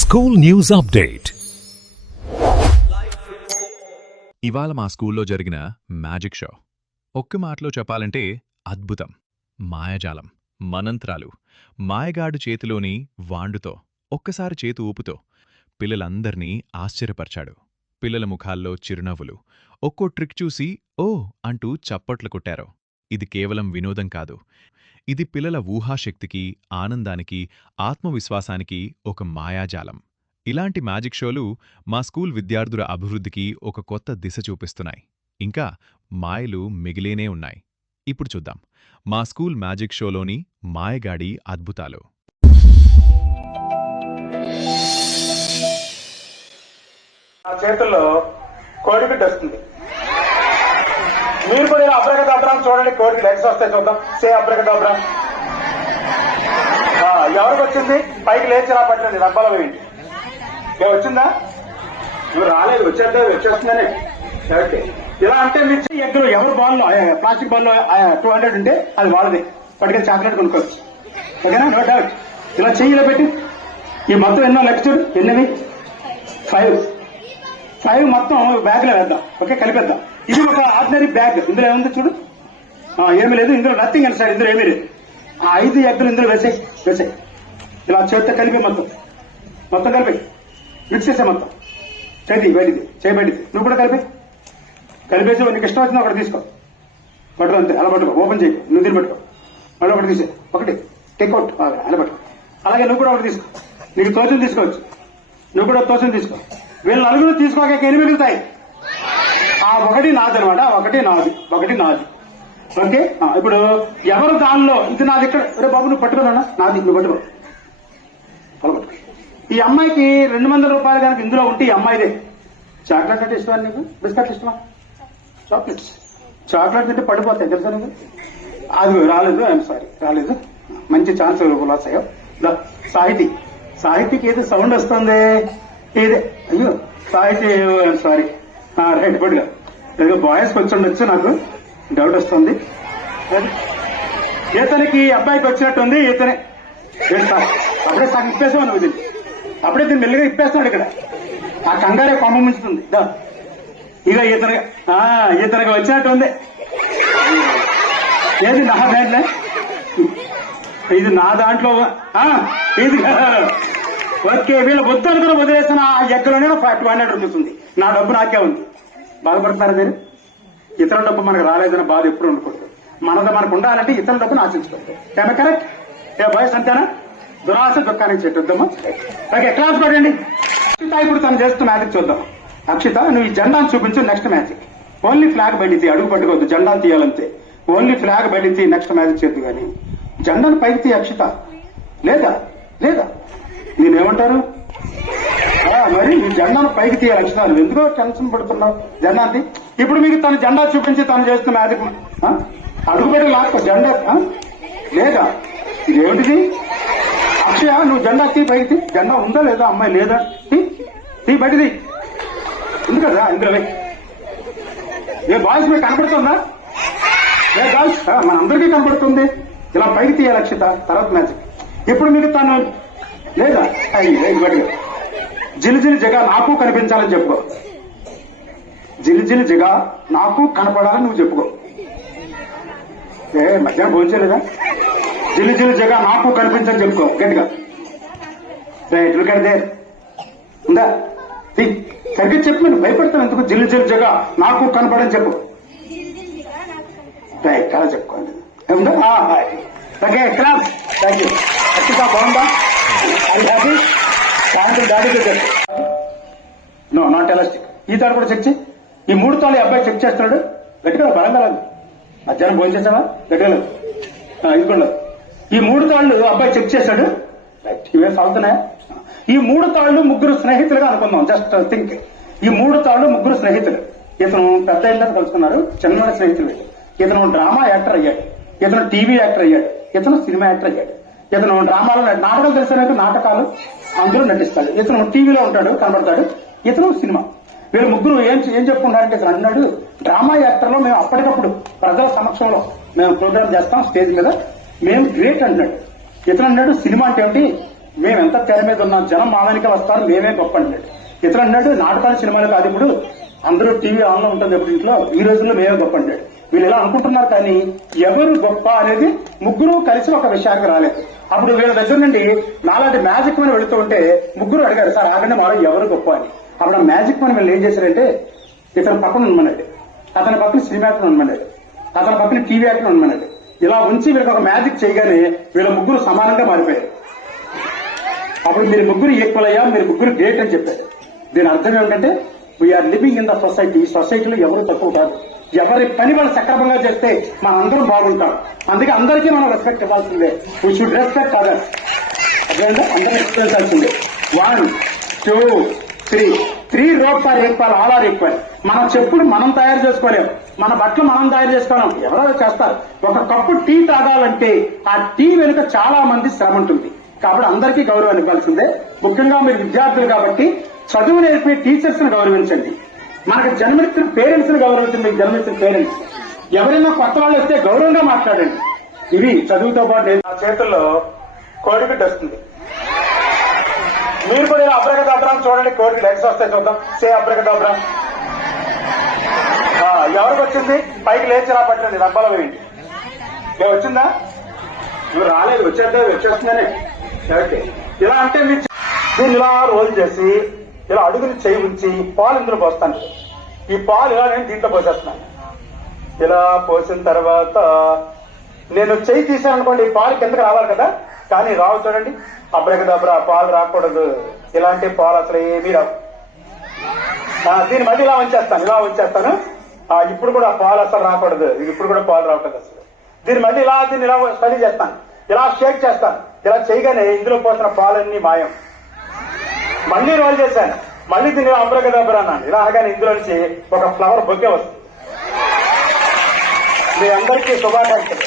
School News Update. ఇవాళ మా స్కూల్లో జరిగిన మ్యాజిక్ షో. ఒక్క మాటలో చెప్పాలంటే అద్భుతం. మాయాజాలం, మనంత్రాలు, మాయగాడు చేతిలోని వాండుతో ఒక్కసారి చేతు ఊపుతో పిల్లలందర్నీ ఆశ్చర్యపర్చాడు. పిల్లల ముఖాల్లో చిరునవ్వులు. ఒక్కో ట్రిక్ చూసి ఓ అంటూ చప్పట్లు కొట్టారు. ఇది కేవలం వినోదం కాదు, ఇది పిల్లల ఊహాశక్తికి, ఆనందానికి, ఆత్మవిశ్వాసానికి ఒక మాయాజాలం. ఇలాంటి మ్యాజిక్ షోలు మా స్కూల్ విద్యార్థుల అభివృద్ధికి ఒక కొత్త దిశ చూపిస్తున్నాయి. ఇంకా మాయలు మిగిలేనే ఉన్నాయి. ఇప్పుడు చూద్దాం మా స్కూల్ మ్యాజిక్ షోలోని మాయగాడి అద్భుతాలు. నా చేతుల్లో కోడిగుడ్డ వస్తుంది. మీరు కూడా అబ్రకదబ్రాం చూడండి, కోడికి లెగ్స్ వస్తాయి. చూద్దాం. సే అబ్రకదబ్రాం. ఎవరికి వచ్చింది? పైకి లేచి ఇలా పట్టండి, డబ్బాలో వేయండి. వచ్చిందా? నువ్వు రాలేదు, వచ్చేస్తుందనే. ఇలా అంటే మీరు ఎగ్గులు ఎవరు బాల్లో, ప్లాస్టిక్ బాల్లో 200 ఉంటే అది వాళ్ళది. పట్టుకెళ్ళి చాక్లెట్ కొనుక్కోవచ్చు. ఓకేనా? No doubt. ఇలా చెయ్యిలో పెట్టి ఈ మొత్తం ఎన్నో లెగ్స్ ఎన్నవి? 5 మొత్తం బ్యాగ్ లో వేద్దాం. ఓకే, కలిపేద్దాం. ఇది ఒక ఆర్డినరీ బ్యాగ్. ఇందులో ఏముంది చూడు, ఏమీ లేదు. ఇందులో నథింగ్ ఇన్సైడ్. ఇందులో ఏమీ లేదు. 5 ఎగ్గులు ఇందులో వేసాయి. ఇలా చేతితో కలిపి మొత్తం కలిపి మిక్స్ చేసే మొత్తం. చేయబడింది. నువ్వు కూడా కలిపేసి నీకు ఇష్టం వచ్చింది ఒకటి తీసుకో. పట్టుకో, అంతే. అలా పట్టుకో, ఓపెన్ చేయి. నువ్వు దీన్ని పట్టుకో. మళ్ళీ ఒకటి తీసే. ఒకటి టేక్అవుట్. అలా పట్టుకో. అలాగే నువ్వు కూడా ఒకటి తీసుకో. నీకు తోచింది తీసుకోవచ్చు. నువ్వు కూడా తోచింది తీసుకో. వీళ్ళు నలుగురు తీసుకోక ఎన్ని మిగులుతాయి? ఒకటి నాది అనమాట. ఒకటి నాది. ఓకే, ఇప్పుడు ఎవరు దానిలో ఇది నాది ఇక్కడ? రే బాబు, నువ్వు పట్టుకున్నా. నాది, నువ్వు పట్టుకో. ఈ అమ్మాయికి 200 రూపాయలు కనుక ఇందులో ఉంటే ఈ అమ్మాయిదే. చాక్లెట్ అంటే ఇష్టమా నీకు? బిస్కెట్ ఇష్టమా? చాక్లెట్ అంటే పడిపోతాయి తెలుసా నీకు? అది రాలేదు. ఐఎమ్ సారీ, రాలేదు. మంచి ఛాన్స్ లాస్ అయ్యో. సాహితీకి ఏదో సౌండ్ వస్తుంది. ఇదే. అయ్యో సాహితీ, ఐఎమ్ సారీ. రైట్, పట్టుగా. ఏదో బాయ్స్కి వచ్చి నాకు డౌట్ వస్తుంది. ఇతనికి అబ్బాయికి వచ్చినట్టుంది. ఇతనే అప్పుడే సగం ఇప్పేసావు నువ్వు. దీన్ని అప్పుడే దీన్ని మెల్లిగా ఇప్పేస్తాడు. ఇక్కడ ఆ కంగారే కొమ్మ ముంచుతుంది. ఇక ఇతనికి వచ్చినట్టుంది. ఏది నా బ్యాగ్లే? ఇది నా దాంట్లో. ఇది ఓకే, వీళ్ళ వద్దు అనుకుని వదిలేసిన ఆ ఎక్కడనే 200 రూపీస్ ఉంది. నా డబ్బు నాకే ఉంది. బాధపడతారా మీరు? ఇతర డబ్బు మనకు రాలేదన్న బాధ ఎప్పుడు ఉండకూడదు. మనకు ఉండాలంటే ఇతర డబ్బును ఆశించుకోవద్దు. కరెక్ట్? బాయ్స్ అంతేనా? దురాశ దుఃఖానికి చెట్టుద్దామా? ఓకే, క్లాస్ పడండి. అక్షిత ఇప్పుడు తను చేస్తున్న మ్యాజిక్ చూద్దాం. అక్షిత, నువ్వు ఈ జెండాను చూపించు. నెక్స్ట్ మ్యాజిక్ ఓన్లీ ఫ్లాగ్ బయటికి అడుగు పట్టుకోవద్దు. జెండాను తీయాలంతే. ఓన్లీ ఫ్లాగ్ బయటికి నెక్స్ట్ మ్యాజిక్ చేద్దు. కానీ జెండాను పైకి తీ అక్షిత. లేదా నేనేమంటారు? మరి నీ జెండాను పైకి తీయాలి అక్షిత. నువ్వు ఎందుకో టెన్షన్ పడుతున్నావు? జెండా తీ. ఇప్పుడు మీకు తన జెండా చూపించి తను చేస్తున్న మ్యాజిక్ అడుగు పెట్టి లాక్కో. జెండా లేదా? ఇదేమిటిది? అక్షయ, నువ్వు జెండా తీ, పైకి తీ. జెండా ఉందా లేదా? అమ్మాయి లేదా? తీ బయటిది. ఉంది కదా ఇందులో. ఏ బాయ్స్ మీకు కనపడుతుందా? ఏ బాయ్స్, మనందరికీ కనపడుతుంది. ఇలా పైకి తీయాలి అక్షిత. తర్వాత మ్యాజిక్. ఇప్పుడు మీకు తను లేదా? బయటగా జిలిజిలి జగ నాకు కనిపించాలని చెప్పుకో. జిలిజిలి జగ నాకు కనపడాలని నువ్వు చెప్పుకో. మధ్యాహ్నం భోంచలేదా? జిలిజిలి జగ నాకు కనిపించని చెప్పుకో గట్టిగా. రైట్, కడితే ఉందా? సరిగ్గా చెప్పు. నేను భయపడతాను ఎందుకు? జిలిజిలి జగ నాకు కనపడని చెప్పు. రైట్, అలా చెప్పుకోండి. ఉందా? Okay, class. Thank you. ఖచ్చితంగా బాగుందా? అది హ్యాపీ. సాయంత్రం దాడితో చెప్పు. No, not elastic. ఈ తాడు కూడా చెక్ చేయి. ఈ 3 తాళ్ళు అబ్బాయి చెక్ చేస్తున్నాడు. గట్టిగా బలంగా రాదు. మధ్యాహ్నం భోజనం చేసావా? గట్టిగా లేదు. ఇదికుండా ఈ 3 తాళ్ళు అబ్బాయి చెక్ చేశాడు. రైట్, ఇవే సాగుతున్నాయా? ఈ 3 తాళ్ళు ముగ్గురు స్నేహితులుగా అనుకుందాం. Just think. ఈ 3 తాళ్ళు ముగ్గురు స్నేహితులు. ఇతను పెద్ద ఇళ్ళని కలుసుకున్నారు. చిన్న స్నేహితులు. ఇతను డ్రామా యాక్టర్ అయ్యాడు. ఇతను టీవీ యాక్టర్ అయ్యాడు. ఇతను సినిమా యాక్టర్ అయ్యాడు. ఇతను డ్రామాలో నాటకాలు తెలిసిన నాటకాలు అందులో నటిస్తాడు. ఇతను టీవీలో ఉంటాడు, కనబడతాడు. ఇతను సినిమా. వీళ్ళు ముగ్గురు ఏం చెప్పుకుంటారంటే, ఇతను అన్నాడు, డ్రామా యాక్టర్ లో మేము అప్పటికప్పుడు ప్రజల సమక్షంలో మేము ప్రోగ్రామ్ చేస్తాం స్టేజ్ మీద, మేము గ్రేట్ అంటున్నాడు. ఇతను అన్నాడు, సినిమా అంటే ఏమిటి? మేము ఎంత తెర మీద ఉన్నాం, జనం మా వెనక వస్తారు, మేమే గొప్ప అంటాడు. ఇతను అన్నాడు నాటకాలు సినిమాలు కాదు, ఇప్పుడు అందరూ టీవీ ఆన్ లో ఉంటుంది ఎప్పుడు ఇంట్లో, ఈ రోజుల్లో మేమే గొప్ప అంటాడు. వీళ్ళు ఇలా అనుకుంటున్నారు, కానీ ఎవరు గొప్ప అనేది ముగ్గురు కలిసి ఒక విషయానికి రాలేదు. అప్పుడు వీళ్ళ దగ్గర నుండి నాలాంటి మ్యాజిక్ మని వెళుతూ ఉంటే ముగ్గురు అడిగారు, సార్ ఆగండి మాలో ఎవరు గొప్ప అని. అప్పుడు ఆ మ్యాజిక్ మని వీళ్ళు ఏం చేశారంటే, ఇతని పక్కన ఉండమన్నాడు, అతని పక్కన సినిమా యాక్టర్ ఉండమన్నాడు, అతని పక్కన టీవీ యాక్టర్ ఉండమన్నాడు. ఇలా ఉంచి వీళ్ళకి ఒక మ్యాజిక్ చేయగానే వీళ్ళ ముగ్గురు సమానంగా మారిపోయారు. అప్పుడు మీరు ముగ్గురు ఈక్వల్ అయ్యా, మీరు ముగ్గురు గ్రేట్ అని చెప్పారు. దీని అర్థం ఏమిటంటే we are living in the society. ఈ సొసైటీలో ఎవరు తక్కువ కాదు, ఎవరి పని వాళ్ళు సక్రమంగా చేస్తే మన అందరం బాగుంటాం. అందుకే అందరికీ మనం రెస్పెక్ట్ ఇవ్వాల్సిందే. We should respect others. అదేంటే అందరూ రెస్పెక్టాల్సిందే. 1 2 3 roads are equal, all are equal. మన చెప్పులు మనం తయారు చేసుకోలేము, మన బట్టలు మనం తయారు చేసుకోలేం, ఎవరో చేస్తారు. ఒక కప్పు టీ తాగాలంటే ఆ టీ వెనుక చాలా మంది శ్రమ ఉంటుంది. కాబట్టి అందరికీ గౌరవాన్ని ఇవ్వాల్సిందే. ముఖ్యంగా మీరు విద్యార్థులు కాబట్టి చదువు నేర్పే టీచర్స్ ని గౌరవించండి. మనకు జన్మనిచ్చిన పేరెంట్స్ ని గౌరవించండి. మీకు జన్మనిచ్చిన పేరెంట్స్, ఎవరైనా కొత్త వాళ్ళు వస్తే గౌరవంగా మాట్లాడండి. ఇవి చదువుతో పాటు నా చేతుల్లో కోడిగుడ్డ వస్తుంది. మీరు కూడా ఇలా అబ్రకదబ్రా చూడండి, కోడికి లెగ్స్ వస్తాయి, చూద్దాం. సే అబ్రకదబ్రా. ఎవరికి వచ్చింది? పైకి లేచి ఇలా పట్టండి, డబ్బాలో వేయండి. వచ్చిందా? ఇవి రాలేదు, వచ్చేస్తుందనే. ఓకే, ఇలా అంటే మీరు దీన్ని ఇలా రోల్ చేసి ఇలా అడుగుని చేయి ఉంచి పాలు ఇందులో పోస్తాను. ఈ పాలు ఇలా నేను దీంట్లో పోసేస్తున్నాను. ఇలా పోసిన తర్వాత నేను చెయ్యి తీసాను అనుకోండి, ఈ పాలు కిందకి రావాలి కదా, కానీ రావు. చూడండి, అబ్రకదబ్రా, పాలు రాకూడదు. ఇలాంటి పాలు అసలు ఏమీ రావు. దీన్ని మళ్ళీ ఇలా ఉంచేస్తాను. ఇప్పుడు కూడా పాలు అసలు రాకూడదు, ఇప్పుడు కూడా పాలు రాకూడదు అసలు. దీన్ని మళ్ళీ దీన్ని ఇలా స్టడీ చేస్తాను, ఇలా షేక్ చేస్తాను. ఇలా చేయగానే ఇందులో పోసిన పాలన్నీ మాయం. మళ్ళీ రోల్ చేశాను, మళ్ళీ దీన్ని అబ్రకదబ్రా అన్నాను. ఇలా అనగానే ఇందులో నుంచి ఒక ఫ్లవర్ బొకే వస్తుంది. మీ అందరికీ శుభాకాంక్షలు.